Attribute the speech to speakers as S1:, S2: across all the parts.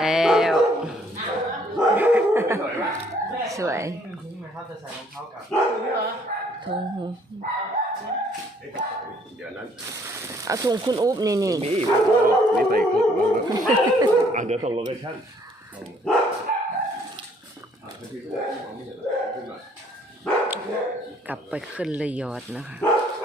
S1: แล้วสวยถุง
S2: เดี๋ยวนั้น
S1: เอาถุงคุณอุ๊บนี่
S2: นี่ใส่ครบเดี๋ยวส่งโลเคชั่น
S1: กลับไปขึ้นเลยยอดนะคะ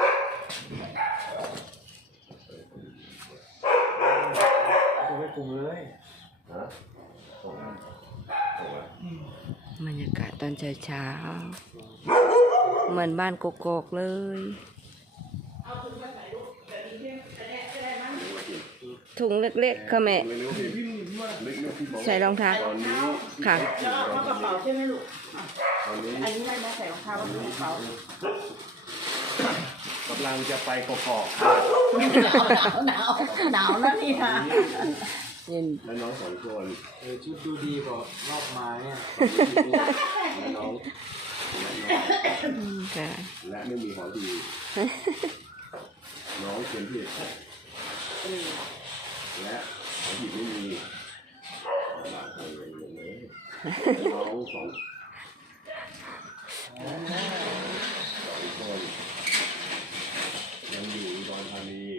S1: บรรยากาศตอนเช้าเหมือนบ้านกกอกเลยถุงเล็กๆค่ะแม่ใส่รองเท้าค่ะ
S3: เอากระเป๋าใช่ไหมลูกอันนี้ไม่มาใส่รองเท้าแล้วกระเป๋าก
S2: ำลังจะไปกอก
S3: หนาวนะพี่ค่ะ
S1: เย็น
S2: และน้องสองคน
S4: ชุดดูดีกว่ารอบมาเนี่ย
S2: น้อง
S1: ค่ะ
S2: และไม่มีของดีน้องเขียนผิดและของผิดไม่มีน้องสองคนยังอยู่อุดรธานี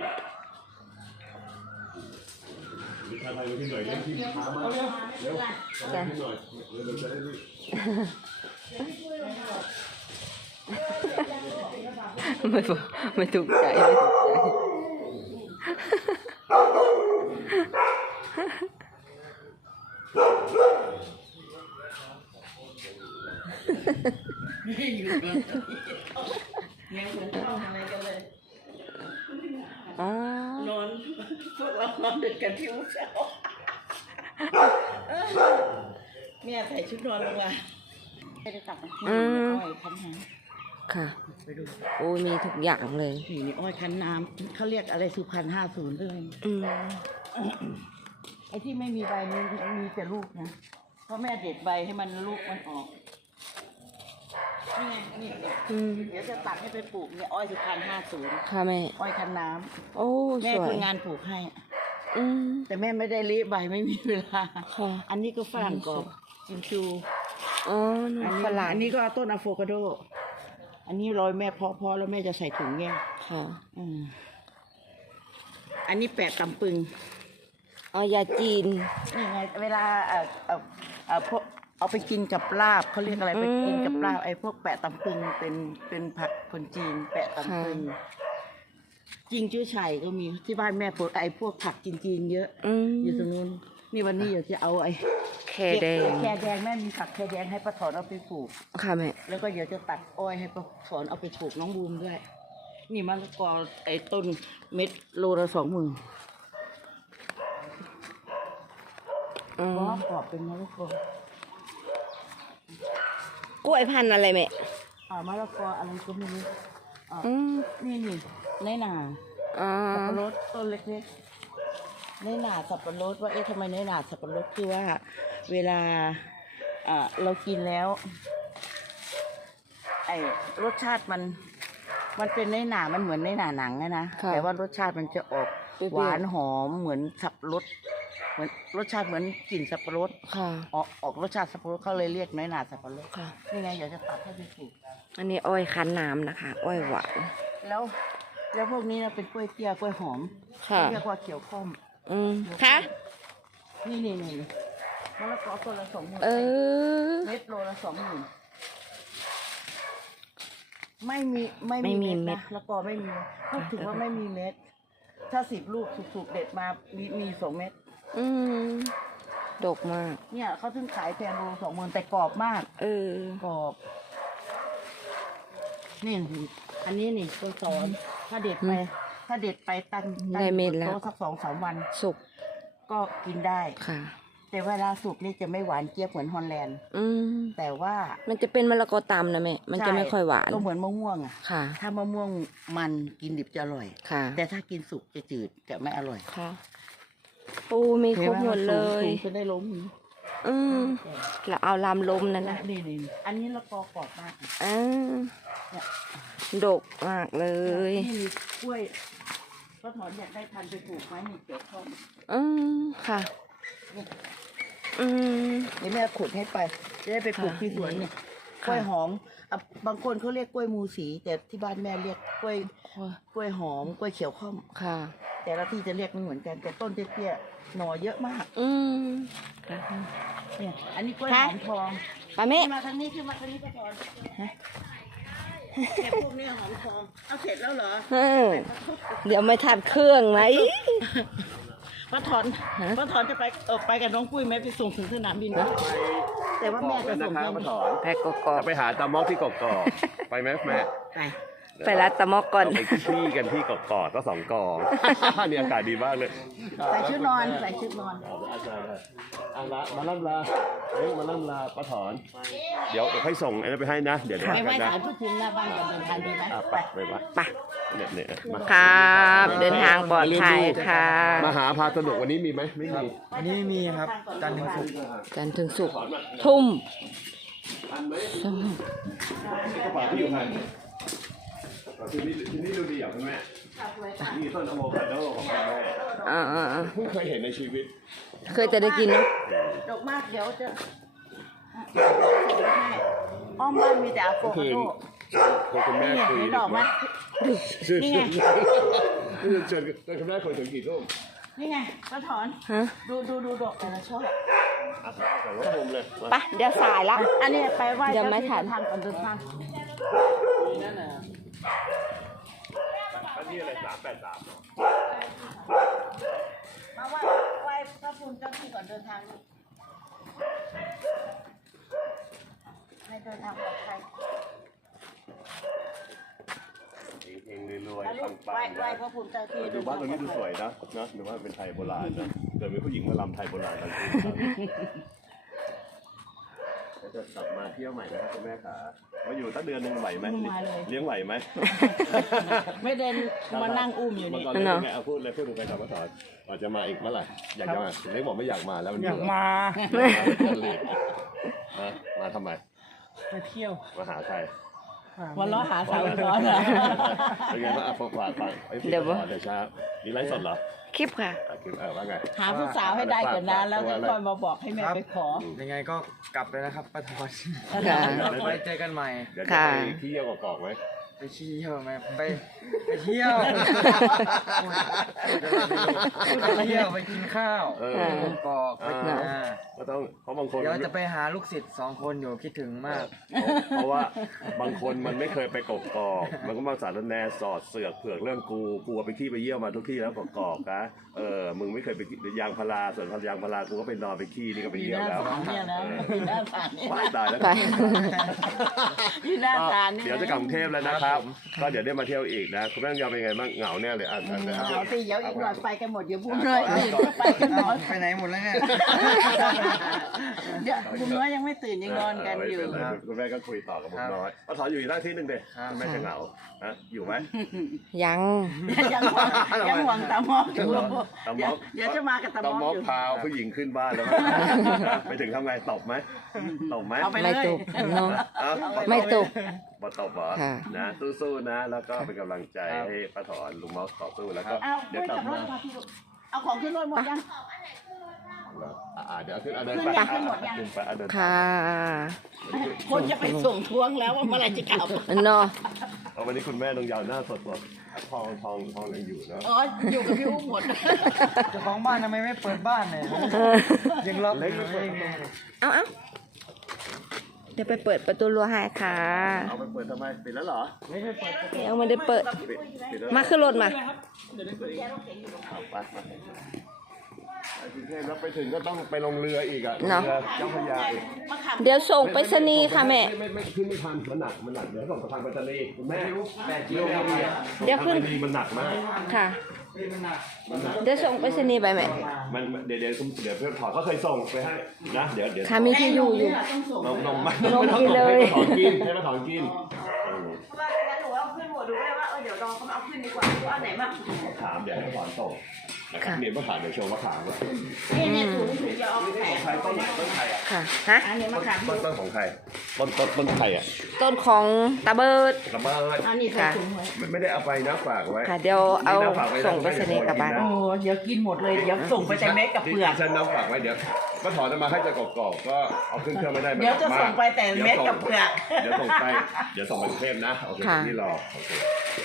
S2: วิชาไทยที่หน่อยเล่นที่ช้ามากเร็วที่หน่อยเร็วจะได้รีบ
S1: ไม่ถูกใจ
S3: ยังเหมือนเข้าอะไรกันเลยนอนพวกเรานอนดึกกันที่เช้าเนี่ยใส่ชุดนอนลงมาไม่ได้ตัดนะอ้อยคั้นน้ำ
S1: ค่ะ
S3: ไปดู
S1: โอ้ยมีทุกอย่างเลย
S3: นี่อ้อยคั้นน้ำเขาเรียกอะไรสุพรรณ50เลยไอ้ที่ไม่มีใบนี้มีแต่ลูกนะเพราะแม่เด็ดใบให้มันลูกมันออกนี่ไงนี่เดี๋ยวจะตัดให้ไปปลูกเนี่ยอ้อยสุพรรณ50
S1: ค่ะแม่
S3: อ้อยคั้นน้ำ
S1: โอ้
S3: แม่
S1: สวย
S3: คนงานปลูกให้แต่แม่ไม่ได้รีบใบไม่มีเวลาอันนี้ก็ฝรั่งกรอบจิมจูอันนี้ก็ต้นอะโวคาโดอันนี้รอยแม่เพาะแล้วแม่จะใส่ถุงแยก
S1: ค่ะ
S3: อันนี้แปะตำปึง
S1: ยาจีน
S3: นี่ไงเวลาพวกเอาไปกินกับลาบเขาเรียกอะไรไปกินกับลาบไอ้พวกแปะตำปึงเป็นผักคนจีนแปะตำปึงจริงชื่อชัยก็มีที่บ้านแม่ปลูกไอ้พวกผักจีนเยอะอยู่ตรงนู้นนี่วันนี้อยากจะเอาไอ้
S1: แคแดง
S3: แม่มีผักแคแดงให้ป้าถอนเอาไปปลูก
S1: ค่ะแม่
S3: แล้วก็เดี๋ยวจะตัดอ้อยให้ป้าถอนเอาไปปลูกน้องบูมด้วยนี่มะละกอไอ้ต้นเม็ดโลละ20,000กรอบเป็นมะละก
S1: ล้วยพันธุ์อะไรแม่
S3: มะละกออะไรก็ไม่รู้นี่ในหนาสับปะรดต้นเล็กๆในหนาสับปะรดว่าทำไมในหนาสับปะรดคือว่าเวลาเรากินแล้วรสชาติมันเป็นในหนามันเหมือนในหนาหนังนะแต่ว่ารสชาติมันจะออกหวานหอมเหมือนสับปะรดเหมือนรสชาติเหมือนกลิ่นสับปะรดออกรสชาติสับปะรดเขาเลยเรียกน้อยหนาสับปะรดนี่ไงอยากจะตัดให้ดู
S1: อันนี้อ้อยคั้นน้ำนะคะอ้อยหวาน
S3: แล้วพวกนี้นะเป็นกล้วยเตี้ยกล้วยหอมเรียกว่าเขียวข้อม
S1: ค่ะ
S3: นี่มะละกอต้นละ20,000เม็ดโลละ20,000ไม่มีเม็ดละกอไม่มีพูดถึงว่าไม่มีเม็ดถ้า10 ลูกถูกเด็ดมามี2 เม็ด
S1: ดกมาก
S3: เนี่ยเขาถึงขายแพงโล20,000แต่กรอบมากกรอบนี่อันนี้นี่ต้นสอนถ้าเด็ดไปตั้ง
S1: เม็ดแล้ว
S3: สัก2-3 วัน
S1: สุก
S3: ก็กินได้
S1: ค่ะ
S3: แต่เวลาสุกนี่จะไม่หวานเจี๊ยบเหมือนฮอลแลนด์แต่ว่า
S1: มันจะเป็นมะละกอตำนะแม่มันจะไม่ค่อยหวาน
S3: ก็เหมือนมะม่วง
S1: ค่ะ
S3: ถ้ามะม่วงมันกินดิบจะอร่อย
S1: ค่ะ
S3: แต่ถ้ากินสุกจะจืดจะไม่อร่อย
S1: ค่ะโอ้มีครบหมดเลย
S3: จะได้ล้ม
S1: เราเอาลำล้มนั่นนะ
S3: นี่อันนี้ละกอกรอบมาก
S1: ดกมากเลย
S3: นี่กล้วยก็ถอนอยากได้พันธุ์ไปปลูกไว้นี่เกี่ยวข้อง
S1: ค่ะอืม
S3: เดี๋ยวแม่ขุดให้ไปจะได้ไปปลูกที่สวนเนี่ยกล้วยหอมอ่ะบางคนเขาเรียกกล้วยมูสี แต่ที่บ้านแม่เรียกกล้วยหอมกล้วยเขียวข้อม
S1: ค่ะ
S3: แต่ละที่จะเรียกไม่เหมือนกันแต่ต้นเตี้ยๆหน่อเยอะมาก
S1: อืมค่ะ
S3: เนี่ยอันนี้กล้วยหอมทอง
S1: ป้าเมฆ
S3: มาทางนี้ขึ้นมาทางนี้ก็พอเนี่ยพวกเนี้หอมทองเอาเสร็จแล้วเหรอ
S1: เดี๋ยวไม่ทันเครื่องไหม
S3: ป้าถอนจะไปกับน้องปุ้ยไหมไปส่งถึงสนามบินไหมแต่ว่าแม่จะส่ง
S2: นะครับ
S3: ให้
S2: มาถอน
S1: แพ้กอก
S2: จะไปหาตามอกที่กอก ไปไหมแม่
S3: ไป
S1: ไปรัดตะมอกก่อน
S2: เราไปขี้กันที่กอกก็สองกองนี่อากาศดีมากเลย
S3: ใส่ชุดนอนใส่ชุดนอน
S2: อาจารย์มาล่ำลามาล่ำลาป้าถอน เดี๋ยวค่อยส่งไอ้นั่นไปให้นะ เดี๋ยว
S3: ไปไหว้
S2: นะ
S3: ศาลพระภูมิหน้าบ้านกันเดินทางดีไหม
S2: ไปไป
S1: ไป
S2: เนี่ยมา
S1: ครับ เดินทางปลอดภัยค่ะ
S2: มาหาพาสนุกวันนี้มีไหมไม่มี
S4: วันนี้มีครับจันทร์ถึงศุกร์
S1: จันทร์ถึงศุกร์ทุ่ม
S2: ทันไหมกระเป๋าที่อยู่ไหนที่นี่ดูดีอ่ะคุณแม่นี่ต้นอะโวคาโดของคุณแม่ เพิ่งเคยเห็นในชีวิต
S1: เคยแต่ได้กินเนาะ
S3: ดอกมากเดี๋ยวจะอ้อมบ้านมีแต่อะโว
S2: คื
S3: คา
S2: อ
S3: โด
S2: คุณแม่
S3: นี่ไง
S2: คุย
S3: เห็นดอกไหม
S2: เชิญ
S3: นี่ไง
S2: เชิญคุณแม่คุยถึงกี่ทุ่ม
S3: นี่ไงป้าถอน
S1: ฮะ
S3: ดูดอกแต่ละช่อ
S2: แต่ว่าทุ่มเลย
S1: ไปเดี๋ยวสายละ
S3: อันนี้ไปไหว้
S1: ยังไม่ทัน
S3: ทางก่อนเดินทาง
S2: อันนี้อะไร383
S3: มาไหว้พระภูมิเจ้าที่ก่อนเดินทางลูกให้เดินทางปลอดภัย
S2: เองรวย
S3: แล้วลูก
S2: ปัง
S3: ไหว้พระภูมิเจ้าที่
S2: ดูบ้านตรงนี้ดูสวยนะดูว่าเป็นไทยโบราณนะเดี๋ยวมีผู้หญิงมาลำไทยโบราณกันจะกลับมาเที่ยวใหม่นะครับคุณแม่ขาว่าอยู่ตั้งเดือนนึงไหวไหมเลี้ยงไหวไหม
S3: ไม่เดินมานั่งอุ้มอยู่นี่
S2: ตอนนี้ไงเอาพูดเลยพูดถึงใครครับมาสอนอาจจะมาอีกเมื่อไหร่อยากจะมาเล็กบอกไม่อยากมาแล้วมัน
S4: อยากมา
S2: มาทำไม
S4: ไปเที่ยว
S2: มาหาใคร
S3: วันล้อหาสาวร้อนเหรอ
S2: เป็นไงบ้างฝากเดี๋ยวเช้านี่ไลฟ์สดเหรอ
S1: คลิปค่ะ
S2: คือว่าไง
S3: หาผู้สาวให้ได้ก่อนนะแล้วก็ค่อยมาบอกให้แม่ไปขอ
S4: ยังไงก็กลับเลยนะครับป้าทอน
S1: ค่ะ
S4: ไว้เจอกันใหม่
S2: เดี๋ยวจะไปที่เยี่ยวกอกไหม
S4: ไปเที่ยวไหมไปเที่ยวไปเที่ยวไปกินข้าวกอกไปกิน
S2: ก็ต้องเพราะบางคน
S4: เดี๋ยวจะไปหาลูกศิษย์2 คนอยู่คิดถึงมาก
S2: เพราะว่าบางคนมันไม่เคยไปกอกมันก็มาสารแนสอดเสือกเผือกเรื่องกูไปขี้ไปเยี่ยวมาทุกที่แล้วกอกนะมึงไม่เคยไปยางพาราส่วนยางพารากูก็ไปนอนไปขี้นี่ก็ไปเยี่ยวแล้ว
S3: เนี่ยนะมีหน้าศาลนี่
S2: ตายแล้ว
S1: ไป
S3: มีหน้าศาลนี่
S2: เดี๋ยวจะกลับกรุงเทพแล้วนะครับก็เดี๋ยวได้มาเที่ยวอีกนะคุณแม่ยอมเป็นไงบ้างเหงาแน่เลย
S3: เอาสิเดี๋ยวอีกหน่อยไปกันหมดเดี๋ยวบุญน้อยไปกันหมด
S4: ไปไหนหมดแล้วเนี่ย
S3: เดี๋ยวบุญน้อยยังไม่ตื่นยังนอนกันอยู่
S2: คุณแม่ก็คุยต่อกับผมน้อยป้าถอนอยู่อีกที่นึงเด็กแม่จะเหงาอยู่ไหม
S1: ยัง
S3: ยังหวังตามอกอยู่เดี๋ยวจะมากับตาม
S2: ต้อง
S3: อก
S2: มอก
S3: อยู่
S2: พาผู้หญิงขึ้นบ้านแล้วไปถึงทำไงตบไหมตบไหม
S3: เอาไปเล
S1: ไม่
S3: ย
S1: ตกเนาะไม่ตก
S2: มาตบเหรอ
S1: ค่ะ
S2: นะสู้ๆนะแล้วก็เป็นกำลังใจให้ป้าถอนลุงมอสต่อสู้แล้วก็
S3: เอา
S2: เดี๋ยวกลับมา
S3: เอาของขึ้นรถหมดยัง
S2: เดี๋ยวขึ้นเดิน
S3: ขึ้น
S2: ไป
S3: ยังขึ้นหมดยัง
S2: ขึ้นไปเดิน
S1: ค่ะ
S3: คนจะไปส่งทวงแล้วว่าเมื่อไหร่จะกลับ
S1: เนาะ
S2: วันนี้คุณแม่ต้องยาวหน้าสดทองยังอยู่นะ
S3: อ๋ออยู่กับพี่อุ้มหมด
S4: เจ้าของบ้านทำไมไม่เปิดบ้านเนี่ยยังล็อก
S2: เล็กไม่เปิด
S1: เอาเดี๋ยวไปเปิดประตูรั้วให้ค่ะ
S2: เอาไปเปิดทำไมปิดแล้วเหรอ
S1: ยังไม่ได้เปิด
S2: ปิดแล้ว
S1: มาขึ้นรถมา
S2: ไปกรุงเทพแล้วไปถึงก็ต้องไปลงเรืออีกอ่ะเรือเจ้าพระยาอีก
S1: เดี๋ยวส่งไปรษณีย์ค่ะแม่
S2: ไม่ขึ้นไม่ทันมันหนักเดี๋ยวส่งสะพานไปรษณีย์คุณแม่
S4: 8 กิโล
S1: เดี๋ยวขึ้น
S2: มันหนักมาก
S1: ค่ะ เดี๋ยวส่งไปรษณีย์ไปแม่
S2: เดี๋ยวเพื่อนถอดเขาเคยส่งไปให้นะเดี๋ยว
S1: ค่ะมีที่อยู่อยู่
S2: นมไม่
S1: นมกินเลย
S2: ให้มาถอนกินให้มาถอนกิน
S3: งั้นหนูเอาขึ้นหมดดูได้ว่าเดี๋ยวรอเขาเอาขึ้นดีกว่าว่าไหนบ้าง
S2: ถามเดี๋ยวให้ถอนส่งนะครับเนี่ยมะขามเดี๋ยวโชว์มะขามว่า
S3: นี่ถุงจะเอาไปใส่
S2: ใครต้นไหนต้นใครอ่ะ
S1: ค่ะ ฮะ
S3: อันนี้มะขาม
S2: ต้นของใครต้นไผ่อะ
S1: ต้นของตาเบิด
S2: ระเบิด
S3: อันนี้ใส่ถุงไว้
S2: ไม่ได้เอาไปนะฝากไว้
S1: ค่ะ เดี๋ยวเอาส่งไปเสน่ห์กลับบ้าน
S3: โอ้เดี๋ยวกินหมดเลยเดี๋ยวส่งไปแต่เม็ดกับเปลือก
S2: ฉันน้ำฝากไว้เดี๋ยวก็ถอนออกมาให้จะกรอบๆก็เอาขึ้นเครื่องไม่ได้
S3: เดี๋ยวจะส่งไปแต่เม็ดกับเปลือก
S2: เดี๋ยวส่งไปกรุงเทพนะโอเค
S1: ค่ะ
S2: ที่รอโอเค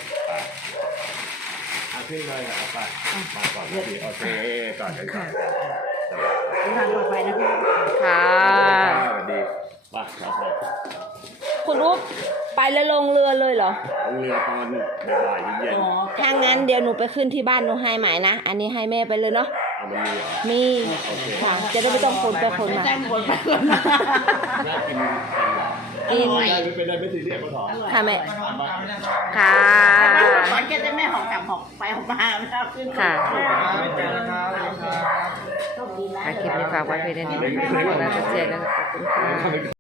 S2: ขึ้นเลยเอาไปมาก่อนพี่โอเคก่อนกันก่อน
S3: เดินทางปลอดภัยนะพี่
S1: ค่ะ
S2: สวัสดีมาครับผม
S1: คุณอุ๊บไปแล้วลงเรือเลยเหรอ
S2: ลงเรือตอนบ่ายๆเย็น
S3: อ๋อ
S1: ถ้างั้นเดี๋ยวหนูไปขึ้นที่บ้านหนูให้ใหม่นะ อันนี้ให้แม่ไปเลยเนาะ
S2: เอามันมีเหรอ
S1: มี
S2: โอเค
S1: ค่ะ จะได้ไม่ต้องคนไปคนมา
S3: แจ้งคนไปคนมา
S2: น่ากิน
S1: กิน
S2: ได้ไม่เป็นไรไม่ซีเรียสก็ถอน
S1: ค่ะแม่ ค่ะ
S3: ขอนแก่นจะไม่หอกกลับหอกไปหอกมาไม่เอาขึ้น
S1: ค่ะ
S4: ไม่เจอกันครับ
S3: โชคดีนะ
S1: คลิปนี้ฝากไว้เพียงเท่านี้ขอบคุณนะเจ๊แล้วขอบคุณค่ะ